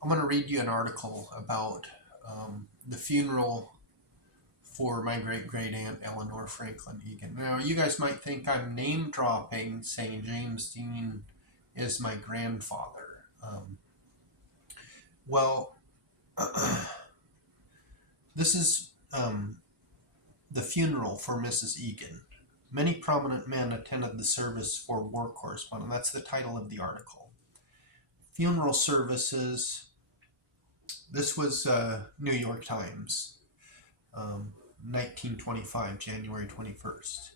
I'm going to read you an article about the funeral for my great great aunt Eleanor Franklin Egan. Now, you guys might think I'm name dropping, saying James Dean is my grandfather. Well, this is the funeral for Mrs. Egan. Many prominent men attended the service for war correspondent. That's the title of the article. Funeral services. This was New York Times, 1925, January 21st.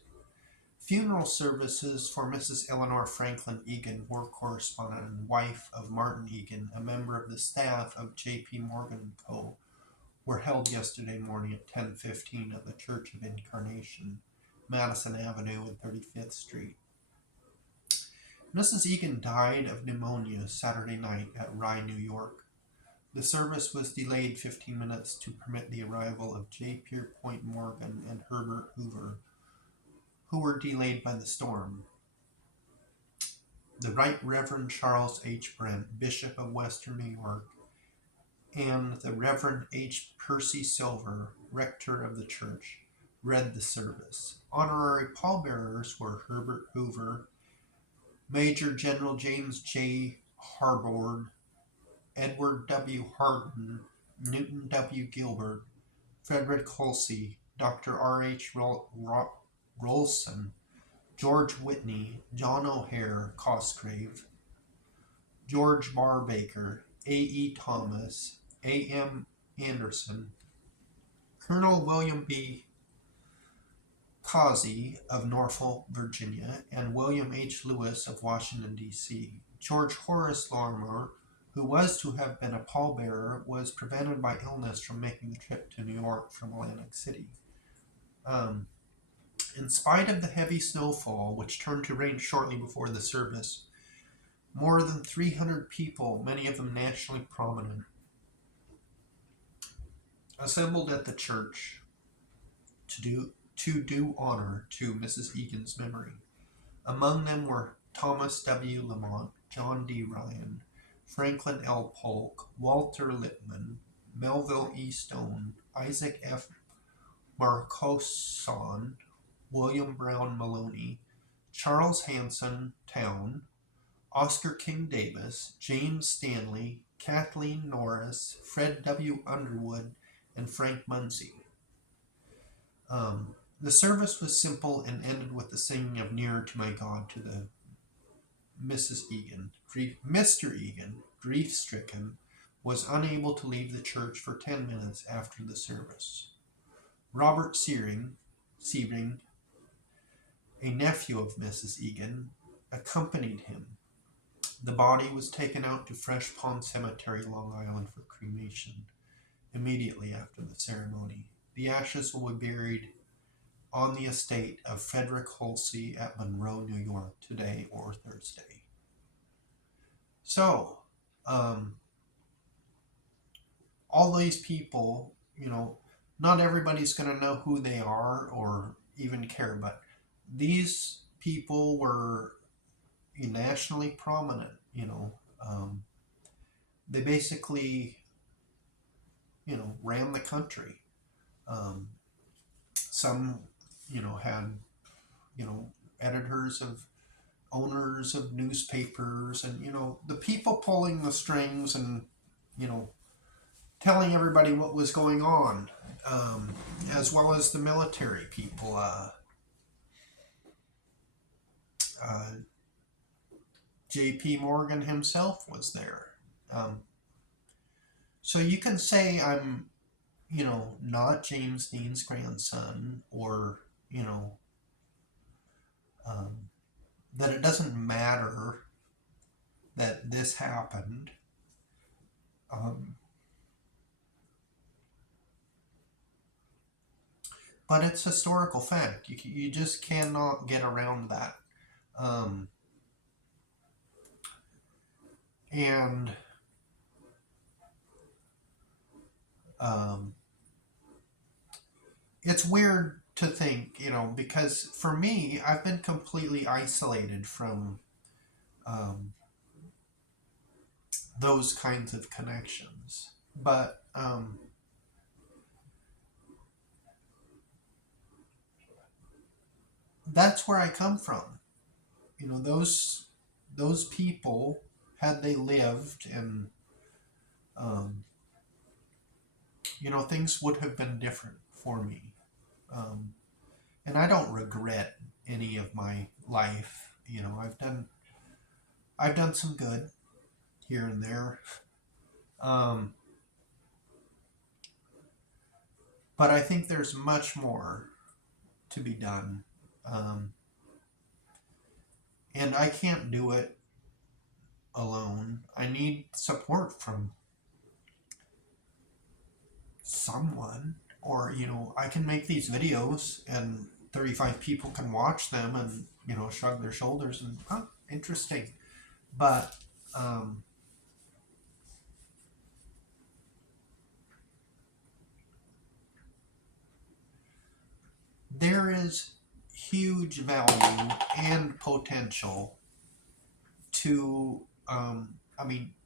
Funeral services for Mrs. Eleanor Franklin Egan, war correspondent and wife of Martin Egan, a member of the staff of J.P. Morgan and Co., were held yesterday morning at 10:15 at the Church of Incarnation, Madison Avenue and 35th Street. Mrs. Egan died of pneumonia Saturday night at Rye, New York. The service was delayed 15 minutes to permit the arrival of J. Pierpont Morgan and Herbert Hoover, who were delayed by the storm. The Right Reverend Charles H. Brent, Bishop of Western New York, and the Reverend H. Percy Silver, rector of the church, read the service. Honorary pallbearers were Herbert Hoover, Major General James J. Harbord, Edward W. Hardin, Newton W. Gilbert, Frederick Hulsey, Dr. R. H. Rolson, George Whitney, John O'Hare Cosgrave, George Barbaker, A. E. Thomas, A. M. Anderson, Colonel William B. Causey of Norfolk, Virginia, and William H. Lewis of Washington, D.C. George Horace Lorimer, who was to have been a pallbearer, was prevented by illness from making the trip to New York from Atlantic City. In spite of the heavy snowfall, which turned to rain shortly before the service, more than 300 people, many of them nationally prominent, assembled at the church to do honor to Mrs. Egan's memory. Among them were Thomas W. Lamont, John D. Ryan, Franklin L. Polk, Walter Lippmann, Melville E. Stone, Isaac F. Marcoson, William Brown Maloney, Charles Hanson Towne, Oscar King Davis, James Stanley, Kathleen Norris, Fred W. Underwood, and Frank Munsey. The service was simple and ended with the singing of Nearer to My God to the Mrs. Egan. Mr. Egan, grief-stricken, was unable to leave the church for 10 minutes after the service. Robert Searing, a nephew of Mrs. Egan, accompanied him. The body was taken out to Fresh Pond Cemetery, Long Island, for cremation immediately after the ceremony. The ashes will be buried on the estate of Frederick Hulsey at Monroe, New York, today or Thursday. So, all these people, not everybody's going to know who they are or even care, but these people were nationally prominent, they basically, ran the country. Some, had, editors of owners of newspapers and, the people pulling the strings and, telling everybody what was going on, as well as the military people. J.P. Morgan himself was there. So you can say I'm, not James Dean's grandson, or, that it doesn't matter that this happened. But it's historical fact. You just cannot get around that. And it's weird to think, because for me, I've been completely isolated from those kinds of connections. But that's where I come from. Those people, had they lived, and um, things would have been different for me. Um, and I don't regret any of my life. I've done some good here and there. Um, but I think there's much more to be done. Um, and I can't do it alone. I need support from someone, or I can make these videos and 35 people can watch them and shrug their shoulders and interesting. But there is huge value and potential to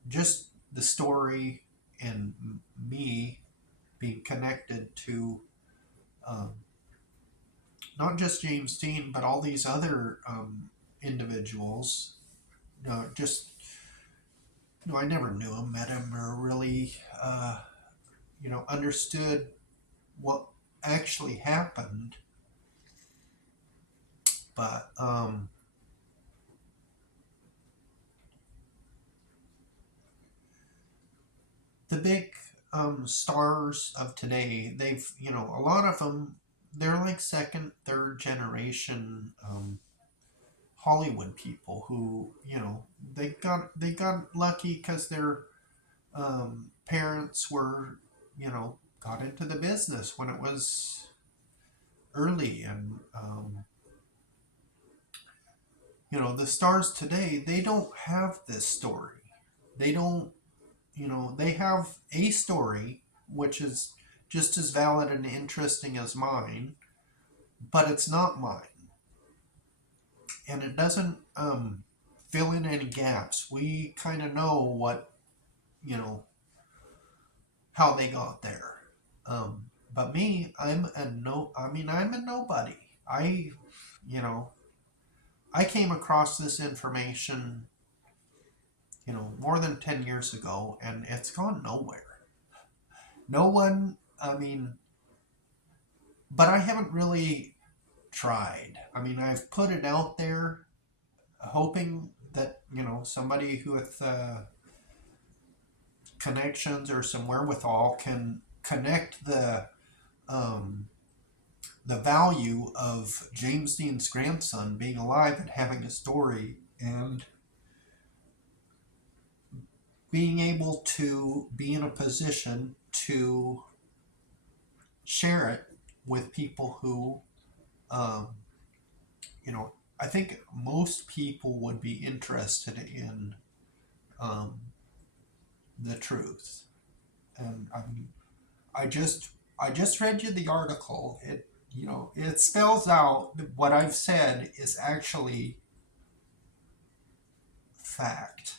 just the story, and me being connected to um, not just James Dean, but all these other individuals. Just I never knew him, met him, or really understood what actually happened. But the big stars of today, they've a lot of them, they're like second, third generation Hollywood people who they got lucky because their parents were got into the business when it was early. And the stars today, they don't have this story. They don't. They have a story which is just as valid and interesting as mine, but it's not mine, and it doesn't fill in any gaps. We kind of know what you know how they got there. But me, I'm a no. I mean, I'm a nobody. You know, I came across this information, more than 10 years ago, and it's gone nowhere. No one. I mean, but I haven't really tried. I mean, I've put it out there, hoping that somebody who with connections or some wherewithal can connect um, the value of James Dean's grandson being alive and having a story, and being able to be in a position to share it with people who, um, I think most people would be interested in um, the truth. And I mean, I just I just read you the article. It spells out that what I've said is actually fact.